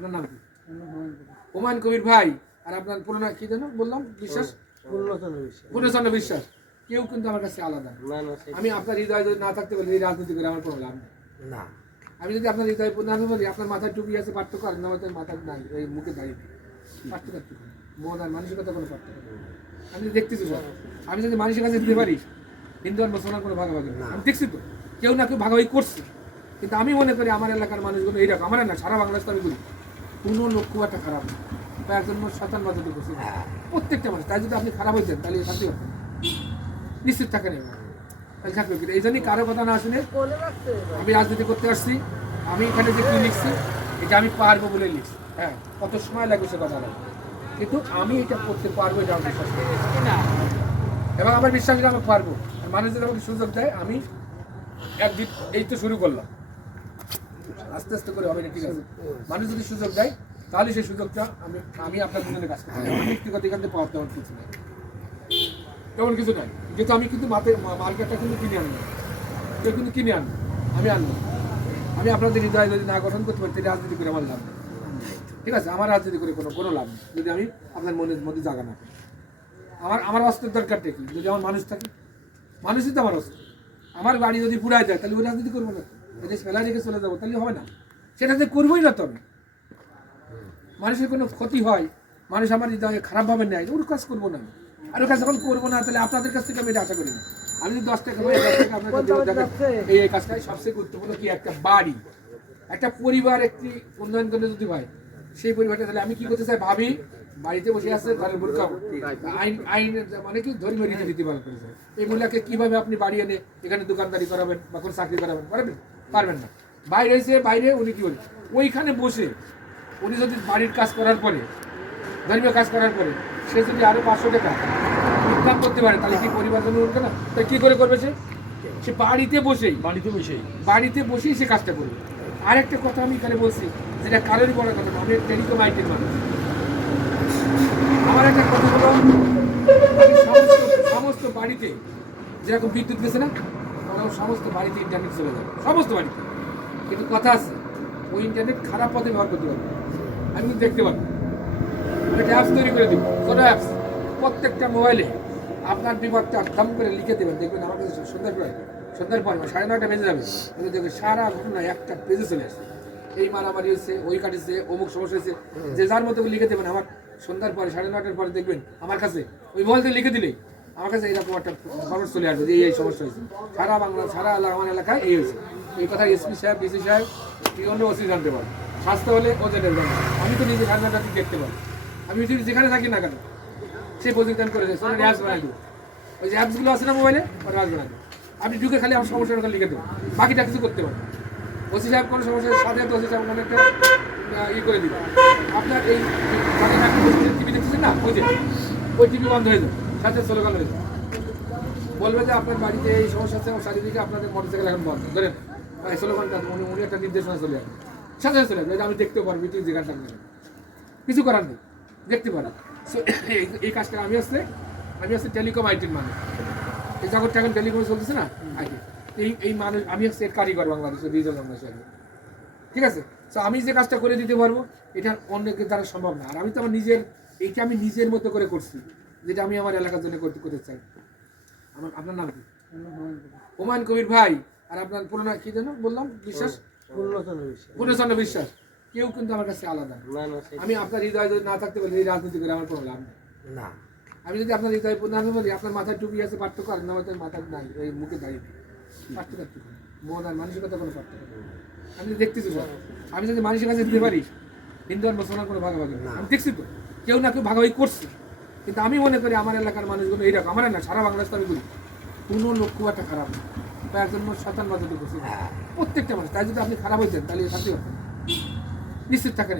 আপনার নাম কি? হুমায়ুন কবির ভাই। আর আপনার পুরো নাম কি যেন বললাম? বিশ্বাস, পূর্ণচন্দ্র বিশ্বাস। কেউ কিন্তু আমার কাছে আলাদা। আমি আপনার হৃদয় যদি না থাকতে পারি এই রাজনীতি করে আমার কোনো লাভ নেই। না, আমি যদি আপনার হৃদয় না বলি আপনার মাথায় টুপি আছে পার্থক্য আর আমার মাথায় নাই, এই মুখে দাঁড়িয়ে পার্থক্য মন আর মানসিকতা কোনো পার্থক্য আমি দেখতেছি। আমি যদি মানুষের কাছে দিতে পারি হিন্দু আর মুসলমান কোনো ভাগাভাগি না, আমি দেখছি তো কেউ না কেউ ভাগাভাগি করছে। কিন্তু আমি মনে করি আমার এলাকার মানুষগুলো এইরকম, আমার না সারা বাংলাদেশ আমি বলি কোনো লোক খুব একটা খারাপ না, বা একজন শতান বাজাতে করছে প্রত্যেকটা মানুষ। তাই যদি আপনি খারাপ হইতেন তাহলে শান্তি করতেন, নিশ্চিত থাকেন। তাহলে থাকবে কিন্তু এই জন্যই কারো কথা না শুনে আমি রাজনীতি করতে আসছি। আমি এখানে যে কি লিখছি এটা আমি পারবো বলে লিখছি। হ্যাঁ, কত সময় লাগবে সে কথা লাগবে, কিন্তু আমি এটা করতে পারবো, এটা আমার বিশ্বাস না। এবং আমার বিশ্বাস আমি পারবো। মানুষ যদি আমাকে সুযোগ দেয়, আমি একদিন এই তো শুরু করলাম, আস্তে আস্তে করে হবে। ঠিক আছে, মানুষ যদি সুযোগ দেয় তাহলে সেই সুযোগটা আমি আপনার দুজনের কাছ থেকে ব্যক্তিগত এখান থেকে পাওয়ার তেমন কিছু নেই, তেমন কিছু নাই। যেহেতু আমি কিন্তু মার্কেটটা কিন্তু কিনে আনবো, কেউ কিন্তু কিনে আনবো, আমি আনবো। আমি আপনাদের হৃদয় যদি না গঠন করতে পারি রাজনীতি করে আমার লাভ নেই। ঠিক আছে, আমার রাজনীতি করে কোনো লাভ নেই যদি আমি আপনার মনের মধ্যে জায়গা না পাই। আমার অস্ত্রের দরকারটা কি? যদি আমার মানুষ থাকে, মানুষই তো আমার অস্ত্র। আমার বাড়ি যদি পুরাই যায় তাহলে ওই রাজনীতি করবো না, যদি ফেলা রেখে চলে যাবো তাহলে হবে না, সেটাতে করবোই না। তবে মানুষের কোনো ক্ষতি হয়, মানুষ আমার হৃদয়ে খারাপভাবে নেয়, ওর কাজ করবো না। আর ওর কাজ যখন করবো না তাহলে আপনাদের কাছ থেকে আমি এটা আশা করি না। আমি যদি 10 টাকা আপনাকে এই কাজটাই সবচেয়ে গুরুত্বপূর্ণ কি, একটা বাড়ি, একটা পরিবার, একটি উন্নয়ন করলে যদি হয় সেই পরিবারটা, তাহলে আমি কি করতে চাই ভাবি, বাড়িতে বসে আছে ঘরের বোরকা আইন মানে কি ধর্মীয় রীতিনীতি পালন করেছে। এই মহিলাকে কিভাবে আপনি বাড়ি এনে এখানে দোকানদারি করাবেন বা কোনো চাকরি করাবেন? পারবেন না। বাইরে এসে বাইরে উনি কি বলেন, ওইখানে বসে উনি যদি বাড়ির কাজ করার পরে, ধর্মীয় কাজ করার পরে সে যদি আরো 500 টাকা ইনকাম করতে পারে তাহলে কি পরিবার জন্য উঠবে না? তাই কি করে করবে? সে বাড়িতে বসেই সে কাজটা করবে। আরেকটা কথা আমি এখানে বলছি, যেটা কারোরই বড় কথা, আমি টেলিকম আইটের মানুষ। আমার একটা কথা হলো, সমস্ত বাড়িতে যেরকম বিদ্যুৎ গেছে না, সমস্ত বাড়িতে ইন্টারনেট চলে যাবে, সমস্ত বাড়িতে। কিন্তু কথা আছে, ওই ইন্টারনেট খারাপ পথে ব্যবহার করতে পারবে। আমি কিন্তু দেখতে পারবো, একটা অ্যাপস তৈরি করে দিব, ছোটো অ্যাপস, প্রত্যেকটা মোবাইলে আপনার বিপদটা দাম করে লিখে দেবেন। দেখবেন আমার কাছে সন্ধ্যার পর 9:30 বেজে যাবে, কিন্তু দেখবেন সারা ঘটনা একটা পেজে চলে আসে। এই মারামারি হয়েছে, ওই কাটিছে, অমুক সমস্যা হয়েছে, যে যার মতো লিখে দেবেন। আমার সন্ধ্যার পরে 9:30 পরে দেখবেন আমার কাছে ওই মোবাইল থেকে লিখে দিলেই আমার কাছে এইরকম একটা খবর চলে আসবে যে এই সমস্যা হয়েছে, সারা বাংলা, সারা আমার এলাকায় এই হয়েছে। এই কথা এসপি সাহেব, ডিসি সাহেব, অন্য ওসি জানতে পারে। স্বাস্থ্য হলে ও জেনে জানে। আমি তো নিজে 9:30 দেখতে পারি। আমি যেখানে থাকি না কেন সেই প্রযুক্তি আমি করেছি, অ্যাপস বানাই দেবো। ওই যে অ্যাপসগুলো আছে না মোবাইলে, ওটা অ্যাপস বানাই দেবো। আপনি ঢুকে খালি আমার সমস্যাটা লিখে দেবেন, বাকিটা কিছু করতে পারেন। ওসি সাহেব কোনো সমস্যার সাথে ওসি সাহেব কোনো একটা করে দিবে। আপনার এই টিভি দেখতেছেন না, ওই টিভি বন্ধ হয়ে যাবে, সাথে স্লোগান হয়ে যাবে, বলবে যে আপনার বাড়িতে এই সমস্যা আছে, চারিদিকে আপনাদের মোটরসাইকেল এখন বন্ধ, ধরেন স্লোগানটা উনি একটা নির্দেশনা চলে আসবে, সাথে চলে আসবে। আমি দেখতেও পারবো তুই যেখানটা কিছু করার নেই, দেখতে পারেন। এই কাজটা আমি আসছে টেলিকম আইটির মানুষ। এই জগৎটা এখন টেলিকম চলতেছে না, আইটি। এই মানুষ আমি হচ্ছে এর কারিগর বাংলাদেশের, ডিজিটাল বাংলাদেশের। ঠিক আছে, তো আমি যে কাজটা করে দিতে পারবো এটা অন্যকে দ্বারা সম্ভব না। আর আমি তো আমার এইটা আমি নিজের মতো করে করছি, যেটা আমি আমার এলাকার জন্য করতে চাই। আপনার নাম কি? হুমায়ুন কবির ভাই। আর আপনার পুরো নাম কি যেন বললাম? বিশ্বাস, পূর্ণচন্দ্র বিশ্বাস। কেউ কিন্তু আমার কাছে আলাদা। আমি আপনার হৃদয় যদি না থাকতে পারি এই রাজনীতি করে আমার কোনো লাভ নেই। না, আমি যদি আপনার হৃদয় না বলি আপনার মাথায় টুপি আছে পার্থক্য আর আমার মাথায় নাই, এই মুখে দাঁড়িয়ে পার্থক্য মন আর মানসিকতা কোনো পার্থক্য আমি দেখতেছি। আমি যদি মানুষের কাছে দিতে পারি হিন্দু আর মুসলমান কোনো ভাগাভাগি না, আমি দেখছি তো কেউ না কেউ ভাগাভাগি করছে। কিন্তু আমি মনে করি আমার এলাকার মানুষগুলো এইরকম, আমার না সারা বাংলাদেশ আমি বলি কোনো লোক খুব একটা খারাপ না, বা একজন শতান বাজাতে করছে প্রত্যেকটা মানুষ। তাই যদি আপনি খারাপ হইতেন তাহলে শান্তি করতেন, নিশ্চিত থাকেন।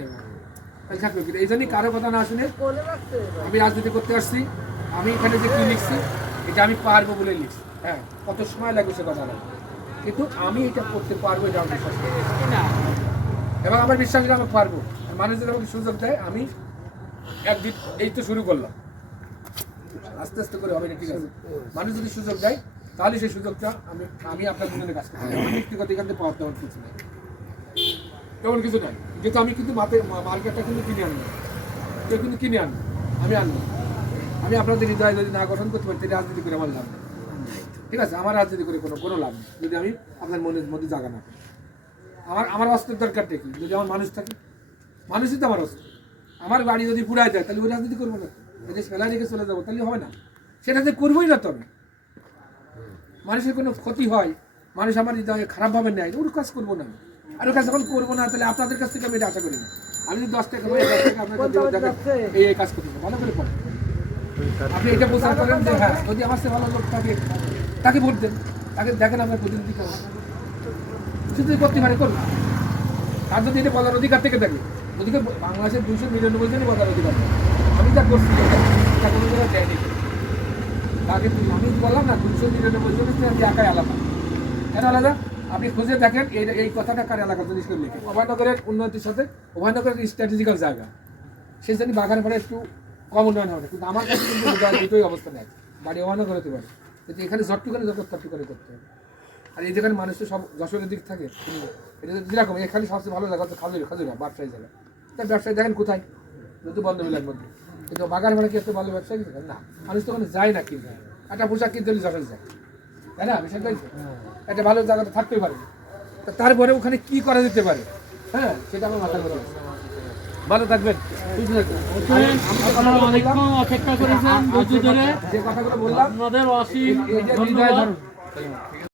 তাহলে থাকবে কিন্তু এই জন্যই কারো কথা না শুনে আমি রাজনীতি করতে আসছি। আমি এখানে যে কি লিখছি এটা আমি পারবো বলে লিখছি। হ্যাঁ, কত সময় লাগবে সে কথা লাগবে, কিন্তু আমি এটা করতে পারবো, এটা আমার বিশ্বাস না। এবং আমার বিশ্বাস আমি পারবো। আর মানুষ যদি আমাকে সুযোগ দেয়, আমি একদিন এই তো শুরু করলাম, আস্তে আস্তে করে হবে। ঠিক আছে, মানুষ যদি সুযোগ দেয় তাহলে সেই সুযোগটা আমি আপনার দুজনের কাছে ব্যক্তিগত এখান থেকে পাওয়ার তেমন কিছু নেই। তেমন কিছু নাই, যেহেতু আমি কিন্তু মার্কেটটা কিন্তু কিনে আনবো, কেউ কিন্তু কিনে আনবো, আমি আনবো। আমি আপনাদের হৃদয় যদি না গঠন করতে পারি তাহলে রাজনীতি করে আমার লাভ নেই, ঠিক আছে? আমার রাজনীতি করে কোনো লাভ নেই যদি আমি আপনার মনের মধ্যে জায়গা না পাই। আমার অস্ত্রের দরকারটা কি? যদি আমার মানুষ থাকে, মানুষই তো আমার অস্ত্র। আমার বাড়ি যদি পুড়ায় যায় তাহলে ওই রাজনীতি করবো না, যদি ফেলা রেখে চলে যাবো তাহলে হবে না, সেটাতে করবোই না। তবে মানুষের কোনো ক্ষতি হয়, মানুষ আমার হৃদয়ে খারাপভাবে নেয়, ওর কাজ করবো না। আর ওর কাজ যখন করবো না তাহলে আপনাদের কাছ থেকে আমি এটা আশা করি না। আমি যদি 10 টাকা এই কাজ করতে ভালো করে পড়েন, আপনি এটা প্রচার করেন যে হ্যাঁ যদি আমার সে ভালো লোক থাকে তাকে ভোট দেন, তাকে দেখেন আপনার প্রতিনিধি কেমন, শুধু করতে পারে করুন। আর যদি এটা বলার অধিকার থেকে থাকে, ওদিকে বাংলাদেশের 299 জনই বলার অধিকার থাকে। আমি যা করছি এটা কোনো জায়গায় দেয়নি, তাকে আমি বললাম না 299 জনের আমি একাই আলাদা। কেন আলাদা? আপনি খুঁজে দেখেন এই কথাটা কার এলাকার জিনিস করে লিখে। অভয়নগরের উন্নতির সাথে অভয়নগরের স্ট্র্যাটেজিক্যাল জায়গা, সেই জন্য বাগানপাড়া একটু কম উন্নয়ন হবে, কিন্তু আমার কাছে কিন্তু দুটোই অবস্থা নেই। বাড়ি অভয়নগর হতে পারে, কিন্তু এখানে যতটুখানি ততটুখানি করতে হবে। আর এই যেখানে মানুষের সব যশোরের দিক থাকে, এটা যেরকম এখানে সবচেয়ে ভালো জায়গা হচ্ছে খাজুরা ব্যবসায়ী জায়গা। তাই ব্যবসায়ী দেখেন কোথায়, যেহেতু বন্ধ মিলার মধ্যে, কিন্তু বাগান ভাড়া কি এত ভালো ব্যবসায়ী না, মানুষ তো ওখানে যায় না কিনতে, একটা পোশাক কিনতে হলে যশোর যায়, তাই না? বিষয়টাই একটা ভালো জায়গাটা থাকতেই পারে। তারপরে ওখানে কি করা যেতে পারে, হ্যাঁ সেটা আমার মাথা করে। ভালো থাকবেন, অপেক্ষা করেছেন যে কথাগুলো বললাম আপনাদের অসীম এই যে হৃদয় ধরুন।